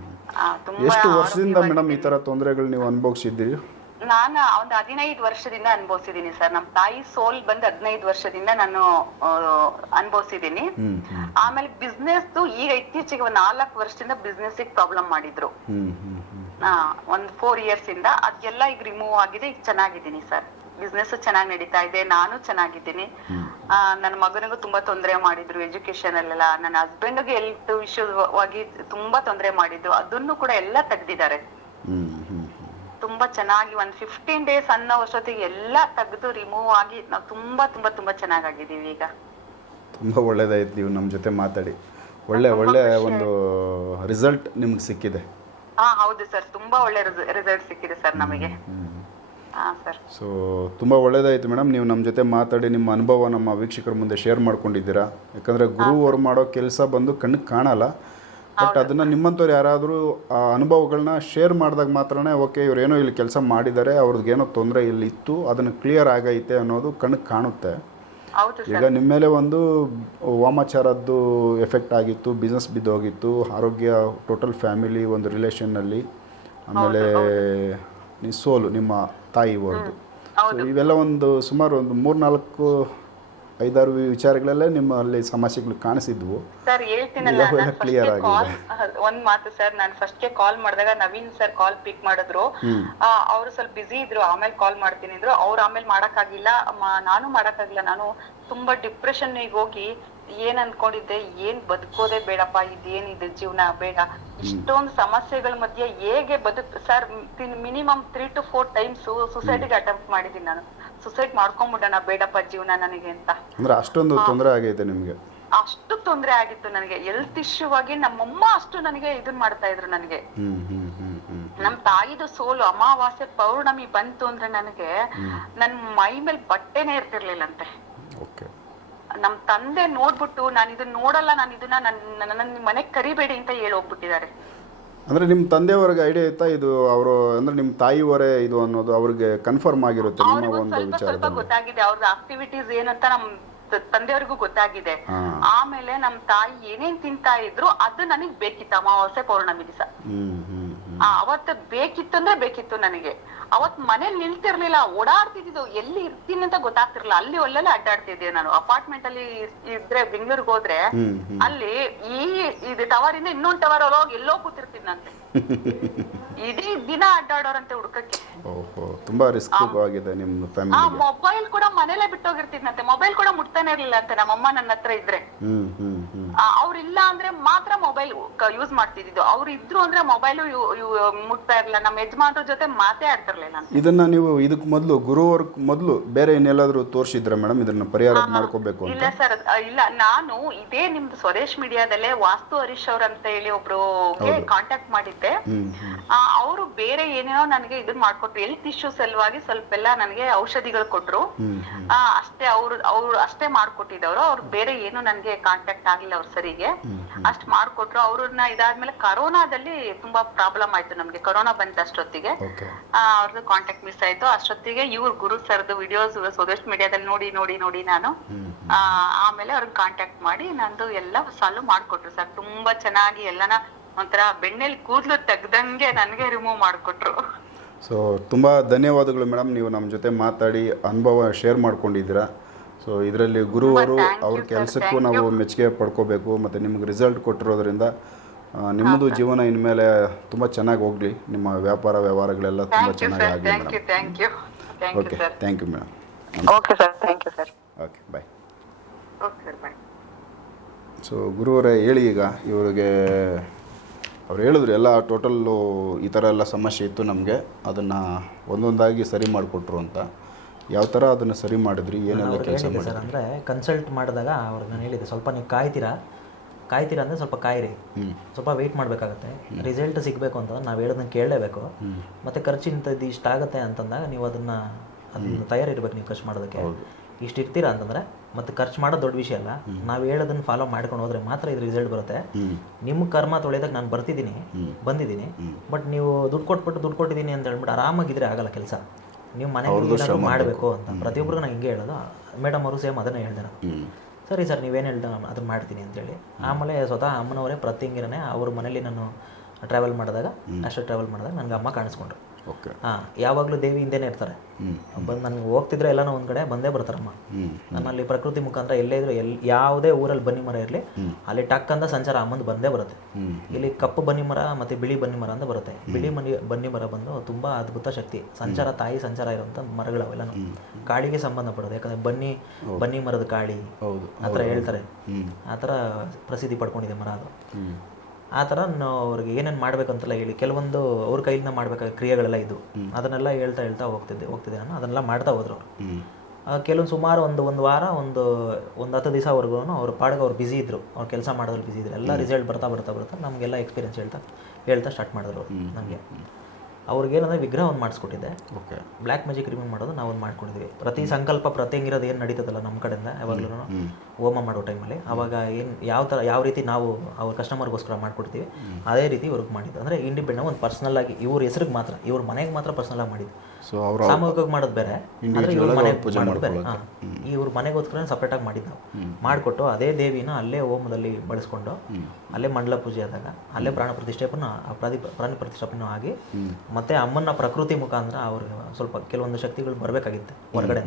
ಎಷ್ಟು ವರ್ಷದಿಂದ ಮೇಡಮ್ ಈ ತರ ತೊಂದರೆಗಳು ನೀವು ಅನುಭವಿಸಿದ್ದೀರಿ? ನಾನು ಒಂದು ಹದಿನೈದು ವರ್ಷದಿಂದ ಅನುಭವಿಸಿದೀನಿ ಸರ್. ನಮ್ಮ ತಾಯಿ ಸೋಲ್ ಬಂದ್ ಹದಿನೈದು ವರ್ಷದಿಂದ ನಾನು ಅನುಭವಿಸಿದೀನಿ ಆಮೇಲೆ ಬಿಸ್ನೆಸ್ ಈಗ ಇತ್ತೀಚೆಗೆ ಒಂದ್ ನಾಲ್ಕು ವರ್ಷದಿಂದ ಬಿಸ್ನೆಸ್ ಪ್ರಾಬ್ಲಮ್ ಮಾಡಿದ್ರು. ಒಂದ್ ಫೋರ್ ಇಯರ್ಸ್ ಇಂದ ಅದೆಲ್ಲ ಈಗ ರಿಮೂವ್ ಆಗಿದೆ ಈಗ ಚೆನ್ನಾಗಿದ್ದೀನಿ ಸರ್. ಬಿಸ್ನೆಸ್ ಚೆನ್ನಾಗಿ ನಡೀತಾ ಇದೆ ನಾನು ಚೆನ್ನಾಗಿದ್ದೀನಿ. ಆ, ನನ್ನ ಮಗನಿಗೂ ತುಂಬಾ ತೊಂದರೆ ಮಾಡಿದ್ರು ಎಜುಕೇಶನ್ ಅಲ್ಲೆಲ್ಲ. ನನ್ನ ಹಸ್ಬೆಂಡ್ಗೆ ಹೆಲ್ತ್ ವಿಷಯವಾಗಿ ತುಂಬಾ ತೊಂದರೆ ಮಾಡಿದ್ರು ಅದನ್ನು ಕೂಡ ಎಲ್ಲ ತೆಗ್ದಿದ್ದಾರೆ. ಹ್ಮ್ ತುಂಬಾ ಚೆನ್ನಾಗಿ ಒಂದ್ ಫಿಫ್ಟೀನ್ ಡೇಸ್ ಅನ್ನೋ ಅಷ್ಟೊತ್ತಿಗೆ ಎಲ್ಲ ತೆಗೆದು ರಿಮೂವ್ ಆಗಿ ನಾವು ತುಂಬಾ ತುಂಬಾ ತುಂಬಾ ಚೆನ್ನಾಗಿದ್ದೀವಿ ಈಗ. ತುಂಬಾ ಒಳ್ಳೇದಾಯ್ತು ನೀವು ನಮ್ಮ ಜೊತೆ ಮಾತಾಡಿ. ಒಳ್ಳೆ ಒಳ್ಳೆ ಒಂದು ರಿಸಲ್ಟ್ ನಿಮ್ಗೆ ಸಿಕ್ಕಿದೆ. ಹಾ ಹೌದು ಸರ್. ತುಂಬಾ ಒಳ್ಳೆ ರಿಸಲ್ಟ್ ಸಿಕ್ಕಿದೆ ಸರ್ ನಮಗೆ. ಹಾ ಸರ್. ಸೊ ತುಂಬ ಒಳ್ಳೇದಾಯಿತು ಮೇಡಮ್. ನೀವು ನಮ್ಮ ಜೊತೆ ಮಾತಾಡಿ ನಿಮ್ಮ ಅನುಭವ ನಮ್ಮ ವೀಕ್ಷಕರ ಮುಂದೆ ಶೇರ್ ಮಾಡ್ಕೊಂಡಿದ್ದೀರಾ. ಯಾಕಂದರೆ ಗುರು ಅವರು ಮಾಡೋ ಕೆಲಸ ಬಂದು ಕಣ್ಣಿಗೆ ಕಾಣಲ್ಲ. ಬಟ್ ಅದನ್ನು ನಿಮ್ಮಂಥವ್ರು ಯಾರಾದರೂ ಆ ಅನುಭವಗಳನ್ನ ಶೇರ್ ಮಾಡಿದಾಗ ಮಾತ್ರನೇ ಓಕೆ ಇವರೇನೋ ಇಲ್ಲಿ ಕೆಲಸ ಮಾಡಿದ್ದಾರೆ ಅವ್ರಿಗೇನೋ ತೊಂದರೆ ಇಲ್ಲಿ ಇತ್ತು ಅದನ್ನು ಕ್ಲಿಯರ್ ಆಗೈತೆ ಅನ್ನೋದು ಕಣ್ಣಿಗೆ ಕಾಣುತ್ತೆ. ಈಗ ನಿಮ್ಮ ಮೇಲೆ ಒಂದು ವಾಮಾಚಾರದ್ದು ಎಫೆಕ್ಟ್ ಆಗಿತ್ತು ಬಿಸ್ನೆಸ್ ಬಿದ್ದೋಗಿತ್ತು ಆರೋಗ್ಯ ಟೋಟಲ್ ಫ್ಯಾಮಿಲಿ ಒಂದು ರಿಲೇಷನ್ನಲ್ಲಿ ಆಮೇಲೆ ನೀ ಸೋಲು ನಿಮ್ಮ ತಾಯಿ ಒಂದು ಸೊ ಇವೆಲ್ಲ ಒಂದು ಸುಮಾರು ಒಂದು ಮೂರ್ನಾಲ್ಕು ಐದಾರು ವಿಚಾರಗಳಲ್ಲೇ ನಿಮ್ಮಲ್ಲಿ ಸಮಸ್ಯೆಗಳು ಕಾಣಿಸಿದ್ವು. ಸರ್ ಹೇಳ್ತೀನಲ್ಲ ಕ್ಲಿಯರ್ ಆಗಿ clear ಒಂದ್ ಮಾತು ಸರ್ ನಾನು ಫಸ್ಟ್ಗೆ ಕಾಲ್ ಮಾಡಿದಾಗ ನವೀನ್ ಸರ್ ಕಾಲ್ ಪಿಕ್ ಮಾಡಿದ್ರು. ಅವರು ಸ್ವಲ್ಪ ಬಿಜಿ ಇದ್ರು ಆಮೇಲೆ ಕಾಲ್ ಮಾಡ್ತೀನಿ ಅಂದ್ರು. ಅವ್ರು ಆಮೇಲೆ ಮಾಡಕ್ಕಾಗಿಲ್ಲ ಆಗಿಲ್ಲ ನಾನು ಮಾಡಕ್ಕಾಗಿಲ್ಲ. ನಾನು ತುಂಬಾ ಡಿಪ್ರೆಷನ್ ಹೋಗಿ ಏನ್ ಅನ್ಕೊಂಡಿದ್ದೆ ಏನ್ ಬದುಕೋದೇ ಬೇಡಪ್ಪ ಇದೇನ್ ಇದು ಜೀವನ ಬೇಡ. ಇಷ್ಟೊಂದು ಸಮಸ್ಯೆಗಳ ಮಧ್ಯೆ ಹೇಗೆ ಬದುಕ್ sir minimum three to four times ಸುಸೈಡ್ಗೆ attempt ಮಾಡಿದೀನಿ ನಾನು. ಸುಸೈಡ್ ಮಾಡ್ಕೊಂಡ್ಬಿಡೋಣ ಬೇಡಪ್ಪ ಜೀವನ ನನಗೆ ಅಂತ. ಅಂದ್ರೆ ಅಷ್ಟೊಂದು ತೊಂದರೆ ಆಗೈತೆ ನಿಮಗೆ? ಅಷ್ಟು ತೊಂದರೆ ಆಗಿತ್ತು ನನಗೆ. ಹೆಲ್ತ್ ಇಶ್ಯೂ ಆಗಿ ನಮ್ಮಮ್ಮ ಅಷ್ಟು ನನಗೆ ಇದನ್ ಮಾಡ್ತಾ ಇದ್ರು ನನಗೆ. ನಮ್ ತಾಯಿದು ಸೋಲು ಅಮಾವಾಸ್ಯೆ ಪೌರ್ಣಮಿ ಬಂತು ಅಂದ್ರೆ ನನಗೆ ನನ್ ಮೈ ಮೇಲೆ ಬಟ್ಟೆನೆ ಇರ್ತಿರ್ಲಿಲ್ಲಂತೆ. ನಮ್ ತಂದೆ ನೋಡ್ಬಿಟ್ಟು ನಾನು ಇದನ್ನ ನೋಡಲ್ಲ ನಾನು ಇದನ್ನ ನನ್ನ ಮನೆಗ್ ಕರಿಬೇಡಿ ಅಂತ ಹೇಳಿ ಹೋಗ್ಬಿಟ್ಟಿದ್ದಾರೆ. ಅಂದ್ರೆ ನಿಮ್ ತಂದೆಯವ್ರಿಗೆ ಐಡಿಯಾ ಇತ್ತಾ ಇದು ಅವರು ಅಂದ್ರೆ ನಿಮ್ ತಾಯಿಯವರೇ ಇದು ಅನ್ನೋದು ಅವ್ರಿಗೆ ಕನ್ಫರ್ಮ್ ಆಗಿರುತ್ತೆ ನಿಮ್ಮ ಒಂದು ಸ್ವಲ್ಪ ಸ್ವಲ್ಪ ವಿಚಾರದಲ್ಲಿ? ಗೊತ್ತಾಗಿದೆ ಅವ್ರದ್ದು ಆಕ್ಟಿವಿಟೀಸ್ ಏನಂತ ನಮ್ ತ- ತಂದೆಯವ್ರಿಗೂ ಗೊತ್ತಾಗಿದೆ. ಹಾ. ಆಮೇಲೆ ನಮ್ ತಾಯಿ ಏನೇನ್ ತಿಂತಾ ಇದ್ರು ಅದು ನನಗ್ ಬೇಕಿತ್ತು ಅಮಾವಾಸ್ಯೆ ಪೌರ್ಣಮಿ ದಿವಸ. ಹ್ಮ್. ಅವತ್ತು ಬೇಕಿತ್ತು ಅಂದ್ರೆ ಬೇಕಿತ್ತು ನನಗೆ. ಅವತ್ ಮನೇಲಿ ನಿಲ್ತಿರ್ಲಿಲ್ಲ ಓಡಾಡ್ತಿದ್ದು ಎಲ್ಲಿ ಇರ್ತೀನಿ ಅಂತ ಗೊತ್ತಾಗ್ತಿರ್ಲಿಲ್ಲ. ಅಲ್ಲಿ ಒಳ್ಳೆಲ್ಲ ಅಡ್ಡಾಡ್ತಿದ್ದೆ ನಾನು. ಅಪಾರ್ಟ್ಮೆಂಟ್ ಅಲ್ಲಿ ಇದ್ರೆ ಬೆಂಗಳೂರಿಗೆ ಹೋದ್ರೆ ಹ್ಮ್, ಹ್ಮ್. ಅಲ್ಲಿ ಈ ಇದು ಟವರ್ ಇಂದ ಇನ್ನೊಂದ್ ಟವರ್ ಹೋಗಿ ಎಲ್ಲೋ ಕೂತಿರ್ತೀನಂತೆ ಇಡೀ ದಿನ ಅಡ್ಡಾಡೋರಂತೆ ಹುಡ್ಕಕ್ಕೆ. ಓಹೋ ತುಂಬಾ ರಿಸ್ಕ್ ಆಗಿದೆ ನಿಮ್ಮ ಆ ಮೊಬೈಲ್ ಕೂಡ ಮನೇಲೆ ಬಿಟ್ಟೋಗಿರ್ತಿದ್ನಂತೆ ಮೊಬೈಲ್ ಕೂಡ ಮುಟ್ತಾನೆ ಇರ್ಲಿಲ್ಲ ಅಂತೆ ನಮ್ಮಮ್ಮ ನನ್ನ ಹತ್ರ ಇದ್ರೆ. ಹ್ಮ್ ಹ್ಞೂ ಅವ್ರಿಲ್ಲ ಅಂದ್ರೆ ಮಾತ್ರ ಮೊಬೈಲ್ ಯೂಸ್ ಮಾಡ್ತಿದ್ದು ಅವ್ರು ಇದ್ರು ಅಂದ್ರೆ ಮೊಬೈಲ್ ಮುಟ್ತಾ ಇರಲ್ಲ ನಮ್ಮ ಯಜಮಾನ್ರ ಜೊತೆ ಮಾತೇ ಆಡ್ತಿರ್ಲಿಲ್ಲ ನಾನು. ಇದನ್ನ ನೀವು ಇದಕ್ಕೆ ಮೊದಲು ಗುರುವಾರ ಮೊದಲು ಬೇರೆ ಇನ್ನೆಲ್ಲಾದ್ರೂ ತೋರಿಸಿದ್ರ ಮೇಡಮ್? ಇದನ್ನ ಪರಿಹಾರ ಮಾಡ್ಕೋಬೇಕು ಅಂತ? ಇಲ್ಲ ಸರ್ ಇಲ್ಲ. ನಾನು ಇದೇ ನಿಮ್ದು ಸ್ವದೇಶ್ ಮೀಡಿಯಾದಲ್ಲೇ ವಾಸ್ತು ಹರೀಶ್ ಅವ್ರ ಅಂತ ಹೇಳಿ ಒಬ್ರು ಕಾಂಟ್ಯಾಕ್ಟ್ ಮಾಡಿದ್ದೆ. ಅವರು ಬೇರೆ ಏನೇನೋ ನನಗೆ ಇದನ್ನ ಮಾಡ್ಕೊಟ್ರು. ಹೆಲ್ತ್ ಇಶ್ಯೂ ಸಲುವಾಗಿ ಸ್ವಲ್ಪ ಎಲ್ಲ ನನಗೆ ಔಷಧಿಗಳು ಕೊಟ್ರು. ಅಷ್ಟೇ ಅವ್ರು ಅವ್ರು ಅಷ್ಟೇ ಮಾಡ್ಕೊಟ್ಟಿದ್ದವ್ರು. ಅವ್ರು ಬೇರೆ ಏನು ನನಗೆ ಕಾಂಟ್ಯಾಕ್ಟ್ ಆಗಿಲ್ಲ ಅವ್ರ ಸರಿಗೆ ಅಷ್ಟ್ ಮಾಡ್ಕೊಟ್ರು ಅವ್ರನ್ನ ಇದಾದ್ಮೇಲೆ ಕರೋನಾದಲ್ಲಿ ತುಂಬಾ ಪ್ರಾಬ್ಲಮ್ ಆಯ್ತು ನಮ್ಗೆ. ಕರೋನಾ ಬಂದ ಅಷ್ಟೊತ್ತಿಗೆ. ಅವ್ರದ್ದು ಕಾಂಟ್ಯಾಕ್ಟ್ ಮಿಸ್ ಆಯ್ತು. ಅಷ್ಟೊತ್ತಿಗೆ ಇವ್ರ ಗುರು ಸರ್ದು ವಿಡಿಯೋಸ್ ಸ್ವದೇಶ್ ಮೀಡಿಯಾದಲ್ಲಿ ನೋಡಿ ನೋಡಿ ನೋಡಿ ನಾನು. ಆ, ಆಮೇಲೆ ಅವ್ರನ್ನ ಕಾಂಟ್ಯಾಕ್ಟ್ ಮಾಡಿ ನಂದು ಎಲ್ಲ ಸಾಲ್ವ್ ಮಾಡ್ಕೊಟ್ರು ಸರ್. ತುಂಬಾ ಚೆನ್ನಾಗಿ ಎಲ್ಲನ ಒಂಥರ ಬೆಣ್ಣೆಲಿ ಕೂದ್ಲು ತೆಗ್ದಂಗೆ ನನ್ಗೆ ರಿಮೂವ್ ಮಾಡ್ಕೊಟ್ರು. ಸೊ ತುಂಬ ಧನ್ಯವಾದಗಳು ಮೇಡಮ್ ನೀವು ನಮ್ಮ ಜೊತೆ ಮಾತಾಡಿ ಅನುಭವ ಶೇರ್ ಮಾಡ್ಕೊಂಡಿದ್ದೀರಾ. ಸೊ ಇದರಲ್ಲಿ ಗುರುವರು ಅವ್ರ ಕೆಲಸಕ್ಕೂ ನಾವು ಮೆಚ್ಚುಗೆ ಪಡ್ಕೋಬೇಕು ಮತ್ತು ನಿಮ್ಗೆ ರಿಸಲ್ಟ್ ಕೊಟ್ಟಿರೋದ್ರಿಂದ ನಿಮ್ಮದು ಜೀವನ ಇನ್ಮೇಲೆ ತುಂಬ ಚೆನ್ನಾಗಿ ಹೋಗಲಿ. ನಿಮ್ಮ ವ್ಯಾಪಾರ ವ್ಯವಹಾರಗಳೆಲ್ಲ ತುಂಬ ಚೆನ್ನಾಗಿ ಆಗಲಿ madam. Okay thank you madam okay sir thank you sir okay bye so ಗುರುವರೇ ಹೇಳಿ ಈಗ. ಇವರಿಗೆ ಅವ್ರು ಹೇಳಿದ್ರು ಎಲ್ಲ ಟೋಟಲ್ಲು ಈ ಥರ ಎಲ್ಲ ಸಮಸ್ಯೆ ಇತ್ತು ನಮಗೆ. ಅದನ್ನು ಒಂದೊಂದಾಗಿ ಸರಿ ಮಾಡಿಕೊಟ್ರು ಅಂತ. ಯಾವ ಥರ ಅದನ್ನು ಸರಿ ಮಾಡಿದ್ರಿ? ಏನೆಲ್ಲ ಅವ್ರಿಗೆ ಕೆಲಸ ಹೇಳಿದ್ದೆ ಸರ್ ಅಂದರೆ ಕನ್ಸಲ್ಟ್ ಮಾಡಿದಾಗ ಅವ್ರಿಗೆ ನಾನು ಹೇಳಿದ್ದೆ ಸ್ವಲ್ಪ ನೀವು ಕಾಯ್ತೀರಾ? ಕಾಯ್ತೀರಾ ಅಂದರೆ ಸ್ವಲ್ಪ ಕಾಯಿರಿ. ಸ್ವಲ್ಪ ವೆಯ್ಟ್ ಮಾಡಬೇಕಾಗತ್ತೆ. ರಿಸಲ್ಟ್ ಸಿಗಬೇಕು ಅಂತಂದ್ರೆ ನಾವು ಹೇಳೋದನ್ನ ಕೇಳಲೇಬೇಕು. ಮತ್ತು ಇಂಥದ್ದು ಇಷ್ಟ ಆಗುತ್ತೆ ಅಂತಂದಾಗ ನೀವು ಅದನ್ನು ಅದನ್ನ ತಯಾರಿರ್ಬೇಕು ನೀವು ಖರ್ಚು ಮಾಡೋದಕ್ಕೆ. ಇಷ್ಟು ಇರ್ತೀರಾ ಅಂತಂದ್ರೆ ಮತ್ತು ಖರ್ಚು ಮಾಡೋ ದೊಡ್ಡ ವಿಷಯ ಅಲ್ಲ. ನಾವು ಹೇಳೋದನ್ನ ಫಾಲೋ ಮಾಡ್ಕೊಂಡು ಹೋದ್ರೆ ಮಾತ್ರ ಇದು ರಿಸಲ್ಟ್ ಬರುತ್ತೆ. ನಿಮ್ಮ ಕರ್ಮ ತೊಳೆದಾಗ ನಾನು ಬರ್ತಿದ್ದೀನಿ ಬಂದಿದ್ದೀನಿ. ಬಟ್ ನೀವು ದುಡ್ಡು ಕೊಟ್ಬಿಟ್ಟು ದುಡ್ಡು ಕೊಟ್ಟಿದ್ದೀನಿ ಅಂತ ಹೇಳ್ಬಿಟ್ಟು ಆರಾಮಾಗಿದ್ರೆ ಆಗಲ್ಲ ಕೆಲಸ. ನೀವು ಮನೆ ಮಾಡಬೇಕು ಅಂತ. ಪ್ರತಿಯೊಬ್ಬರಿಗೂ ನಾನು ಹಿಂಗೆ ಹೇಳೋದು ಮೇಡಮ್ ಅವರು ಸೇಮ್ ಅದನ್ನೇ ಹೇಳ್ದೆ ಸರಿ ಸರ್ ನೀವೇನು ಹೇಳ್ದೆ ನಾನು ಅದನ್ನು ಮಾಡ್ತೀನಿ ಅಂತೇಳಿ. ಆಮೇಲೆ ಸ್ವತಃ ಅಮ್ಮನವರೇ ಪ್ರತಿಂಗಿರನೇ ಅವ್ರ ಮನೇಲಿ ನಾನು ಟ್ರಾವೆಲ್ ಮಾಡಿದಾಗ ಅಷ್ಟೇ ಟ್ರಾವೆಲ್ ಮಾಡಿದಾಗ ನನಗೆ ಅಮ್ಮ ಕಾಣಿಸ್ಕೊಂಡ್ರು. ಓಕೆ ಹಾಂ ಯಾವಾಗಲೂ ದೇವಿ ಹಿಂದೆನೇ ಇರ್ತಾರೆ. ಬಂದು ನನಗೆ ಹೋಗ್ತಿದ್ರೆ ಎಲ್ಲಾನು ಒಂದ್ ಕಡೆ ಬಂದೇ ಬರ್ತಾರಮ್ಮ. ನಮ್ಮಲ್ಲಿ ಪ್ರಕೃತಿ ಮುಖಾಂತರ ಎಲ್ಲೇ ಇದ್ರೂ ಎಲ್ ಯಾವುದೇ ಊರಲ್ಲಿ ಬನ್ನಿ ಮರ ಇರಲಿ ಅಲ್ಲಿ ಟಕ್ ಅಂತ ಸಂಚಾರ ಅಮ್ಮಂದು ಬಂದೇ ಬರುತ್ತೆ. ಇಲ್ಲಿ ಕಪ್ಪು ಬನ್ನಿ ಮರ ಮತ್ತೆ ಬಿಳಿ ಬನ್ನಿ ಮರ ಅಂತ ಬರುತ್ತೆ. ಬಿಳಿ ಮನಿ ಬನ್ನಿ ಮರ ಬಂದು ತುಂಬಾ ಅದ್ಭುತ ಶಕ್ತಿ. ಸಂಚಾರ ತಾಯಿ ಸಂಚಾರ ಇರುವಂತ ಮರಗಳು ಅವೆಲ್ಲನೂ ಕಾಳಿಗೆ ಸಂಬಂಧಪಡೋದು ಯಾಕಂದ್ರೆ ಬನ್ನಿ ಬನ್ನಿ ಮರದ ಕಾಳಿ. ಆ ಥರ ಹೇಳ್ತಾರೆ. ಆತರ ಆ ಥರ ಪ್ರಸಿದ್ಧಿ ಪಡ್ಕೊಂಡಿದೆ ಮರ ಅದು. ಆ ಥರ ನಾವು ಅವ್ರಿಗೆ ಏನೇನು ಮಾಡಬೇಕಂತೆಲ್ಲ ಹೇಳಿ ಕೆಲವೊಂದು ಅವ್ರ ಕೈಯಿಂದ ಮಾಡಬೇಕಾದ ಕ್ರಿಯೆಗಳೆಲ್ಲ ಇದು. ಅದನ್ನೆಲ್ಲ ಹೇಳ್ತಾ ಹೇಳ್ತಾ ಹೋಗ್ತಿದ್ದೆ ಹೋಗ್ತಿದ್ದೆ ನಾನು. ಅದನ್ನೆಲ್ಲ ಮಾಡ್ತಾ ಹೋದ್ರು ಅವರು. ಕೆಲವೊಂದು ಸುಮಾರು ಒಂದು ಒಂದು ವಾರ ಒಂದು ಒಂದು ಹತ್ತು ದಿವಸವರೆಗೂ ಅವ್ರ ಪಾಡಿಗೆ ಅವ್ರು ಬಿಸಿ ಇದ್ರು. ಅವ್ರು ಕೆಲಸ ಮಾಡೋದ್ರಲ್ಲಿ ಬಿಸಿ ಇದ್ರು. ಎಲ್ಲ ರಿಸಲ್ಟ್ ಬರ್ತಾ ಬರ್ತಾ ಬರ್ತಾ ನಮಗೆಲ್ಲ ಎಕ್ಸ್ಪೀರಿಯನ್ಸ್ ಹೇಳ್ತಾ ಹೇಳ್ತಾ ಸ್ಟಾರ್ಟ್ ಮಾಡಿದ್ರು ಅವರು ನಮಗೆ. ಅವ್ರಿಗೇನಂದ್ರೆ ವಿಗ್ರಹ ಒಂದು ಮಾಡಿಸ್ಕೊಟ್ಟಿದ್ದೆ. ಓಕೆ. ಬ್ಲ್ಯಾಕ್ ಮ್ಯಾಜಿಕ್ ರಿಮೂವ್ ಮಾಡೋದು ನಾವು ಒಂದು ಮಾಡ್ಕೊಂಡಿದ್ವಿ. ಪ್ರತಿ ಸಂಕಲ್ಪ ಪ್ರತಿಂಗಿರೋದು ಏನು ನಡೀತದಲ್ಲ ನಮ್ಮ ಕಡೆಯಿಂದ ಯಾವಾಗಲೂ ಹೋಮ ಮಾಡೋ ಟೈಮಲ್ಲಿ. ಅವಾಗ ಏನು ಯಾವ ಥರ ಯಾವ ರೀತಿ ನಾವು ಅವ್ರ ಕಸ್ಟಮರ್ಗೋಸ್ಕರ ಮಾಡ್ಕೊಡ್ತೀವಿ ಅದೇ ರೀತಿ ಇವ್ರಿಗೆ ಮಾಡಿದ್ದು. ಅಂದರೆ ಇಂಡಿಪೆಂಡೆಂಟ್ ಒಂದು ಪರ್ಸನಲ್ ಆಗಿ ಇವ್ರ ಹೆಸ್ರಿಗೆ ಮಾತ್ರ ಇವ್ರ ಮನೆಗೆ ಮಾತ್ರ ಪರ್ಸನಲ್ ಆಗಿ ಮಾಡಿದ್ದು. ಸೊ ಅವರು ಸಾಮೂಹಿಕವಾಗಿ ಮಾಡೋದು ಬೇರೆ. ಇವ್ರ ಮನೆಗೆ ಪೂಜೆ ಮಾಡೋದು ಬೇರೆ. ಈ ಇವ್ರ ಮನೆಗೋಸ್ಕರ ಸಪ್ರೇಟಾಗಿ ಮಾಡಿದ್ದು ನಾವು. ಮಾಡಿಕೊಟ್ಟು ಅದೇ ದೇವಿನ ಅಲ್ಲೇ ಹೋಮದಲ್ಲಿ ಬಳಸ್ಕೊಂಡು ಅಲ್ಲೇ ಮಂಡಲ ಪೂಜೆ ಆದಾಗ ಅಲ್ಲೇ ಪ್ರಾಣ ಪ್ರತಿಷ್ಠಾಪನ ಪ್ರಾಣಿ ಪ್ರಾಣಿ ಪ್ರತಿಷ್ಠಾಪನೆ ಆಗಿ ಮತ್ತೆ ಅಮ್ಮನ ಪ್ರಕೃತಿ ಮುಖಾಂತರ ಅವ್ರಿಗೆ ಸ್ವಲ್ಪ ಕೆಲವೊಂದು ಶಕ್ತಿಗಳು ಬರಬೇಕಾಗಿತ್ತು ಹೊರಗಡೆ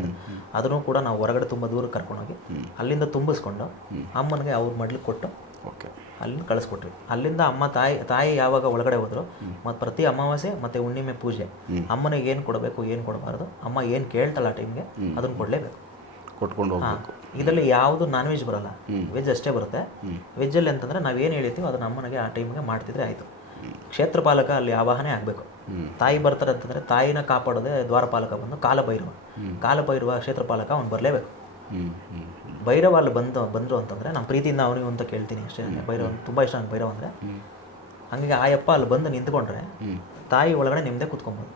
ಅದನ್ನು ಕೂಡ ನಾವು ಹೊರಗಡೆ ತುಂಬ ದೂರ ಕರ್ಕೊಂಡೋಗಿ ಅಲ್ಲಿಂದ ತುಂಬಿಸ್ಕೊಂಡು ಅಮ್ಮನಿಗೆ ಅವ್ರ ಮಡ್ಲಿಗೆ ಕೊಟ್ಟು ಓಕೆ. ಅಲ್ಲಿ ಕಳಿಸ್ಕೊಟ್ರಿ. ಅಲ್ಲಿಂದ ಅಮ್ಮ ತಾಯಿ ತಾಯಿ ಯಾವಾಗ ಒಳಗಡೆ ಹೋದ್ರು ಮತ್ತು ಪ್ರತಿ ಅಮಾವಾಸ್ಯೆ ಮತ್ತು ಹುಣ್ಣಿಮೆ ಪೂಜೆ. ಅಮ್ಮನಿಗೆ ಏನು ಕೊಡಬೇಕು ಏನು ಕೊಡಬಾರದು ಅಮ್ಮ ಏನು ಕೇಳ್ತಲ್ಲ ಆ ಟೈಮ್ಗೆ ಅದನ್ನು ಕೊಡಲೇಬೇಕು. ಕೊಟ್ಕೊಂಡು ಹೋಗಬೇಕು. ಇದರಲ್ಲಿ ಯಾವುದು ನಾನ್ ವೆಜ್ ಬರಲ್ಲ ವೆಜ್ ಅಷ್ಟೇ ಬರುತ್ತೆ. ವೆಜ್ಜಲ್ಲಿ ಅಂತಂದ್ರೆ ಏನು ಹೇಳ್ತೀವೋ ಅದನ್ನ ಅಮ್ಮನಿಗೆ ಆ ಟೈಮ್ಗೆ ಮಾಡ್ತಿದ್ರೆ ಆಯಿತು. ಕ್ಷೇತ್ರ ಪಾಲಕ ಅಲ್ಲಿ ಆವಾಹನೆ ಆಗಬೇಕು. ತಾಯಿ ಬರ್ತಾರೆ ಅಂತಂದ್ರೆ ತಾಯಿನ ಕಾಪಾಡೋದೇ ದ್ವಾರಪಾಲಕ ಬಂದು ಕಾಲಭೈರವ. ಕಾಲಭೈರವ ಕ್ಷೇತ್ರ ಪಾಲಕ ಅವ್ನು ಬರಲೇಬೇಕು. ಭೈರವ ಅಲ್ಲಿ ಬಂದು ಬಂದರು ಅಂತಂದರೆ ನಾನು ಪ್ರೀತಿಯಿಂದ ಅವನಿಗೆ ಅಂತ ಕೇಳ್ತೀನಿ ಅಷ್ಟೇ. ಭೈರವ ತುಂಬ ಇಷ್ಟ ನನಗೆ ಭೈರವ ಅಂದರೆ. ಹಂಗಾಗಿ ಆಯಪ್ಪ ಅಲ್ಲಿ ಬಂದು ನಿಂತ್ಕೊಂಡ್ರೆ ತಾಯಿ ಒಳಗಡೆ ನಿಮ್ಮದೇ ಕುತ್ಕೊಬೋದು.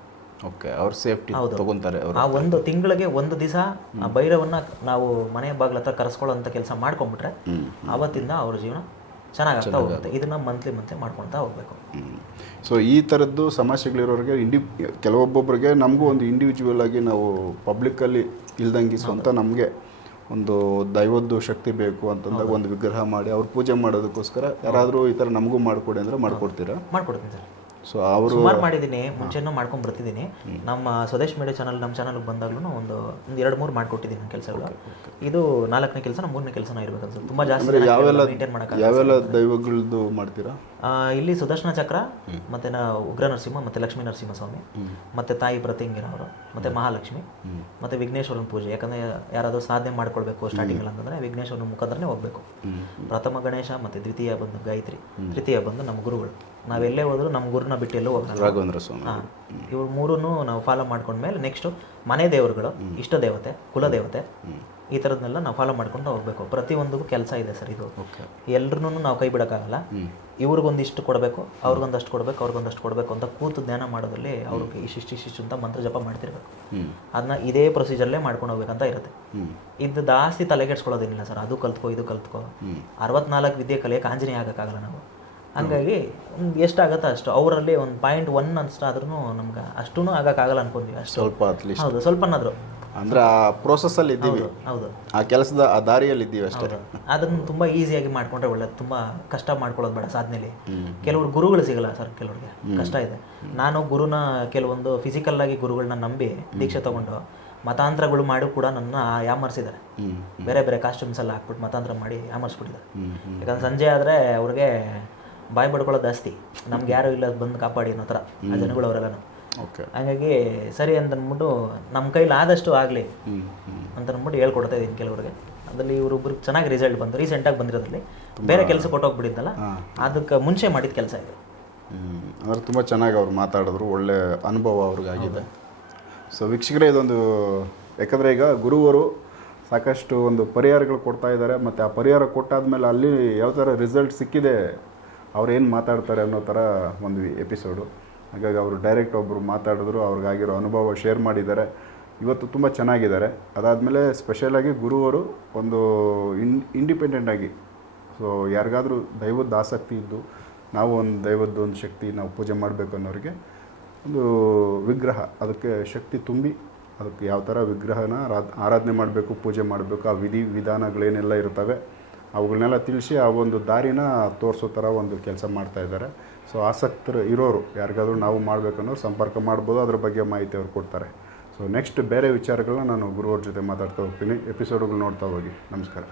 ಓಕೆ ಅವ್ರ ಸೇಫ್ಟಿ ಹೌದು. ತಗೊಂತಾರೆ ಆ ಒಂದು ತಿಂಗಳಿಗೆ ಒಂದು ದಿವಸ ಆ ಭೈರವನ್ನ ನಾವು ಮನೆ ಬಾಗಿಲ ಹತ್ರ ಕರೆಸ್ಕೊಳ್ಳೋಂಥ ಕೆಲಸ ಮಾಡ್ಕೊಂಡ್ಬಿಟ್ರೆ ಅವತ್ತಿಂದ ಅವ್ರ ಜೀವನ ಚೆನ್ನಾಗಾಗ್ತಾ ಹೋಗುತ್ತೆ. ಇದನ್ನ ಮಂತ್ಲಿ ಮಂತ್ಲಿ ಮಾಡ್ಕೊಳ್ತಾ ಹೋಗ್ಬೇಕು. ಸೊ ಈ ಥರದ್ದು ಸಮಸ್ಯೆಗಳಿರೋರಿಗೆ ಇಂಡಿ ಕೆಲವೊಬ್ಬೊಬ್ಬರಿಗೆ ನಮಗೂ ಒಂದು ಇಂಡಿವಿಜುವಲ್ ಆಗಿ ನಾವು ಪಬ್ಲಿಕ್ಕಲ್ಲಿ ಇಲ್ದಂಗೆ ಸ್ವಂತ ನಮಗೆ ಒಂದು ದೈವದ್ದು ಶಕ್ತಿ ಬೇಕು ಅಂತಂದಾಗ ಒಂದು ವಿಗ್ರಹ ಮಾಡಿ ಅವ್ರು ಪೂಜೆ ಮಾಡೋದಕ್ಕೋಸ್ಕರ ಯಾರಾದರೂ ಈ ಥರ ನಮಗೂ ಮಾಡಿಕೊಡಿ ಅಂದರೆ ಮಾಡಿಕೊಡ್ತೀರಾ? ಮಾಡ್ಕೊಡ್ತೀನಿ ಸರ್. ಸೊ ಅವರು ಸುಮಾರು ಮಾಡಿದ್ದೀನಿ ಮುಂಚೆನೂ ಮಾಡ್ಕೊಂಡು ಬರ್ತಿದ್ದೀನಿ. ನಮ್ಮ ಸ್ವದೇಶ್ ಮೀಡಿಯಾ ಚಾನಲ್ ನಮ್ಮ ಚಾನಲ್ಗೆ ಬಂದಾಗ್ಲೂ ಒಂದು ಒಂದು ಎರಡು ಮೂರು ಮಾಡಿಕೊಟ್ಟಿದ್ದೀನಿ ನನ್ನ ಕೆಲಸಗಳು ಇದು ನಾಲ್ಕನೇ ಕೆಲಸ ಮೂರನೇ ಕೆಲಸ ಇರಬೇಕು ಅನ್ಸುತ್ತೆ. ತುಂಬ ಜಾಸ್ತಿ ಯಾವೆಲ್ಲ ಮೇಂಟೈನ್ ಮಾಡೋಕ್ಕಾಗಲ್ಲ ಯಾವೆಲ್ಲ ದೈವಗಳದ್ದು ಮಾಡ್ತೀರಾ? ಇಲ್ಲಿ ಸುದರ್ಶನ ಚಕ್ರ ಮತ್ತೆ ನಾ ಉಗ್ರ ನರಸಿಂಹ ಮತ್ತೆ ಲಕ್ಷ್ಮೀ ನರಸಿಂಹ ಸ್ವಾಮಿ ಮತ್ತೆ ತಾಯಿ ಪ್ರತಿಂಗಿನವರು ಮತ್ತೆ ಮಹಾಲಕ್ಷ್ಮಿ ಮತ್ತೆ ವಿಘ್ನೇಶ್ವರನ ಪೂಜೆ. ಯಾಕಂದ್ರೆ ಯಾರಾದರೂ ಸಾಧನೆ ಮಾಡ್ಕೊಳ್ಬೇಕು ಸ್ಟಾರ್ಟಿಂಗ್ ಅಂತಂದ್ರೆ ವಿಘ್ನೇಶ್ವರನ ಮುಖಾಂತರನೇ ಹೋಗ್ಬೇಕು. ಪ್ರಥಮ ಗಣೇಶ ಮತ್ತೆ ದ್ವಿತೀಯ ಬಂದು ಗಾಯತ್ರಿ. ತೃತೀಯ ಬಂದು ನಮ್ಮ ಗುರುಗಳು. ನಾವೆಲ್ಲೇ ಹೋದ್ರು ನಮ್ಮ ಗುರುನ ಬಿಟ್ಟು ಎಲ್ಲೂ ಹೋಗಲ್ಲ. ರಾಘವೇಂದ್ರ ಸ್ವಾಮಿ ಹಾಂ ಮೂರನ್ನು ನಾವು ಫಾಲೋ ಮಾಡ್ಕೊಂಡ್ಮೇಲೆ ನೆಕ್ಸ್ಟು ಮನೆ ದೇವರುಗಳು ಇಷ್ಟ ದೇವತೆ ಕುಲ ದೇವತೆ ಈ ಥರದ್ನೆಲ್ಲ ನಾವು ಫಾಲೋ ಮಾಡ್ಕೊಂಡು ಹೋಗಬೇಕು. ಪ್ರತಿಯೊಂದಿಗೂ ಕೆಲಸ ಇದೆ ಸರ್ ಇದು. ಎಲ್ರೂ ನಾವು ಕೈ ಬಿಡೋಕ್ಕಾಗಲ್ಲ. ಇವ್ರಿಗೊಂದಿಷ್ಟು ಕೊಡಬೇಕು ಅವ್ರಿಗೊಂದಷ್ಟು ಕೊಡಬೇಕು ಅವ್ರಿಗೊಂದಷ್ಟು ಕೊಡಬೇಕು ಅಂತ ಕೂತು ಧ್ಯಾನ ಮಾಡೋದ್ರಲ್ಲಿ ಅವ್ರಿಗೆ ಇಷ್ಟಿಷ್ಟು ಇಷ್ಟಿಷ್ಟು ಅಂತ ಮಂತ್ರ ಜಪ ಮಾಡ್ತಿರ್ಬೇಕು. ಅದನ್ನ ಇದೇ ಪ್ರೊಸೀಜರ್ಲೇ ಮಾಡ್ಕೊಂಡು ಹೋಗ್ಬೇಕಂತ ಇರುತ್ತೆ. ಇದು ಜಾಸ್ತಿ ತಲೆಗೆಡ್ಸ್ಕೊಳ್ಳೋದೇನಿಲ್ಲ ಸರ್. ಅದು ಕಲ್ತ್ಕೋ ಇದು ಕಲ್ತ್ಕೋ. ಅರವತ್ನಾಲ್ಕು ವಿದ್ಯೆ ಕಲಿಯಕ್ಕೆ ಆಂಜನೇಯ ಆಗೋಕ್ಕಾಗಲ್ಲ ನಾವು. ಹಂಗಾಗಿ ಒಂದು ಎಷ್ಟಾಗತ್ತೋ ಅಷ್ಟು. ಅವರಲ್ಲಿ ಒಂದು ಪಾಯಿಂಟ್ ಒನ್ ಅನ್ಸ್ಟಾದ್ರೂ ನಮ್ಗೆ ಅಷ್ಟೂ ಆಗಕ್ಕಾಗಲ್ಲ ಅನ್ಕೊಂತೀವಿ ಅಷ್ಟು. ಸ್ವಲ್ಪ ಅಟ್ಲೀಸ್ಟ್ ಹೌದು ಸ್ವಲ್ಪನಾದ್ರು. ಅಂದ್ರೆ ಆ ಪ್ರೋಸೆಸ್ಸಲ್ಲಿ ಇದ್ದೀವಿ. ಹೌದು ಆ ಕೆಲಸದ ಆ ದಾರಿಯಲ್ಲಿ ಇದ್ದೀವಿ ಅಷ್ಟೇ. ಅದನ್ನ ತುಂಬಾ ತುಂಬ ಈಸಿಯಾಗಿ ಮಾಡ್ಕೊಂಡ್ರೆ ಒಳ್ಳೇದು. ತುಂಬಾ ಕಷ್ಟ ಮಾಡ್ಕೊಳ್ಳೋದು ಬೇಡ ಸಾಧನೆಲಿ. ಕೆಲವರು ಗುರುಗಳು ಸಿಗಲ್ಲ ಸರ್ ಕೆಲವ್ರಿಗೆ. ಕಷ್ಟ ಇದೆ. ನಾನು ಗುರುನ ಕೆಲವೊಂದು ಫಿಸಿಕಲ್ ಆಗಿ ಗುರುಗಳನ್ನ ನಂಬಿ ದೀಕ್ಷೆ ತಗೊಂಡು ಮತಾಂತರಗಳು ಮಾಡಿ ಕೂಡ ನನ್ನ ಯಾಮರ್ಸಿದ್ದಾರೆ. ಬೇರೆ ಬೇರೆ ಕಾಸ್ಟ್ಯೂಮ್ಸ್ ಎಲ್ಲ ಹಾಕ್ಬಿಟ್ಟು ಮತಾಂತರ ಮಾಡಿ ಯಾಮರ್ಸ್ಬಿಟ್ಟಿದ್ದಾರೆ. ಯಾಕಂದ್ರೆ ಸಂಜೆ ಆದ್ರೆ ಅವ್ರಿಗೆ ಬಾಯಿ ಬಡ್ಕೊಳ್ಳೋದು ಜಾಸ್ತಿ. ನಮ್ಗೆ ಯಾರು ಇಲ್ಲ ಬಂದು ಕಾಪಾಡಿ ಅನ್ನೋ ಥರ ಆ ಜನಗಳು ಅವರೆಲ್ಲ ಓಕೆ. ಹಾಗಾಗಿ ಸರಿ ಅಂತ ಅಂದ್ಬಿಟ್ಟು ನಮ್ಮ ಕೈಲಿ ಆದಷ್ಟು ಆಗಲಿ ಅಂತ ಅಂದ್ಬಿಟ್ಟು ಹೇಳ್ಕೊಡ್ತಾ ಇದ್ದೀನಿ ಕೆಲವರಿಗೆ. ಅದರಲ್ಲಿ ಇವ್ರೊಬ್ರಿಗೆ ಚೆನ್ನಾಗಿ ರಿಸಲ್ಟ್ ಬಂತು ರೀಸೆಂಟಾಗಿ ಬಂದಿರೋದ್ರಲ್ಲಿ. ಬೇರೆ ಕೆಲಸ ಕೊಟ್ಟೋಗ್ಬಿಟ್ಟಿದ್ದಲ್ಲ ಅದಕ್ಕೆ ಮುಂಚೆ ಮಾಡಿದ ಕೆಲಸ ಇದು. ಅಂದ್ರೆ ತುಂಬ ಚೆನ್ನಾಗಿ ಅವ್ರು ಮಾತಾಡಿದ್ರು. ಒಳ್ಳೆ ಅನುಭವ ಅವ್ರಿಗಾಗಿದೆ. ಸೊ ವೀಕ್ಷಕರೇ ಇದೊಂದು ಯಾಕಂದರೆ ಈಗ ಗುರುವರು ಸಾಕಷ್ಟು ಒಂದು ಪರಿಹಾರಗಳು ಕೊಡ್ತಾ ಇದ್ದಾರೆ. ಮತ್ತು ಆ ಪರಿಹಾರ ಕೊಟ್ಟಾದ್ಮೇಲೆ ಅಲ್ಲಿ ಯಾವ ಥರ ರಿಸಲ್ಟ್ ಸಿಕ್ಕಿದೆ ಅವ್ರು ಏನು ಮಾತಾಡ್ತಾರೆ ಅನ್ನೋ ಥರ ಒಂದು ಎಪಿಸೋಡು ಹಾಗಾಗಿ ಅವರು ಡೈರೆಕ್ಟ್ ಒಬ್ಬರು ಮಾತಾಡಿದ್ರು, ಅವ್ರಿಗಾಗಿರೋ ಅನುಭವ ಶೇರ್ ಮಾಡಿದ್ದಾರೆ. ಇವತ್ತು ತುಂಬ ಚೆನ್ನಾಗಿದ್ದಾರೆ. ಅದಾದಮೇಲೆ ಸ್ಪೆಷಲಾಗಿ ಗುರುವರು ಒಂದು ಇನ್ ಇಂಡಿಪೆಂಡೆಂಟ್ ಆಗಿ ಸೊ ಯಾರಿಗಾದರೂ ದೈವದ ಆಸಕ್ತಿ ಇದ್ದು, ನಾವು ಒಂದು ದೈವದ ಒಂದು ಶಕ್ತಿ, ನಾವು ಪೂಜೆ ಮಾಡಬೇಕು ಅನ್ನೋರಿಗೆ ಒಂದು ವಿಗ್ರಹ, ಅದಕ್ಕೆ ಶಕ್ತಿ ತುಂಬಿ, ಅದಕ್ಕೆ ಯಾವ ಥರ ವಿಗ್ರಹನ ಆರಾಧ್, ಆರಾಧನೆ ಮಾಡಬೇಕು, ಪೂಜೆ ಮಾಡಬೇಕು, ಆ ವಿಧಿ ವಿಧಾನಗಳೇನೆಲ್ಲ ಇರ್ತವೆ ಅವುಗಳನ್ನೆಲ್ಲ ತಿಳಿಸಿ ಆ ಒಂದು ದಾರಿನ ತೋರಿಸೋ ಥರ ಒಂದು ಕೆಲಸ ಮಾಡ್ತಾ ಇದ್ದಾರೆ. ಸೊ ಆಸಕ್ತರು ಇರೋರು, ಯಾರಿಗಾದರೂ ನಾವು ಮಾಡಬೇಕನ್ನೋ ಸಂಪರ್ಕ ಮಾಡ್ಬೋದು, ಅದ್ರ ಬಗ್ಗೆ ಮಾಹಿತಿ ಅವ್ರು ಕೊಡ್ತಾರೆ. ಸೊ ನೆಕ್ಸ್ಟ್ ಬೇರೆ ವಿಚಾರಗಳನ್ನ ನಾನು ಗುರುವ್ರ ಜೊತೆ ಮಾತಾಡ್ತಾ ಹೋಗ್ತೀನಿ. ಎಪಿಸೋಡ್ಗಳು ನೋಡ್ತಾ ಹೋಗಿ. ನಮಸ್ಕಾರ.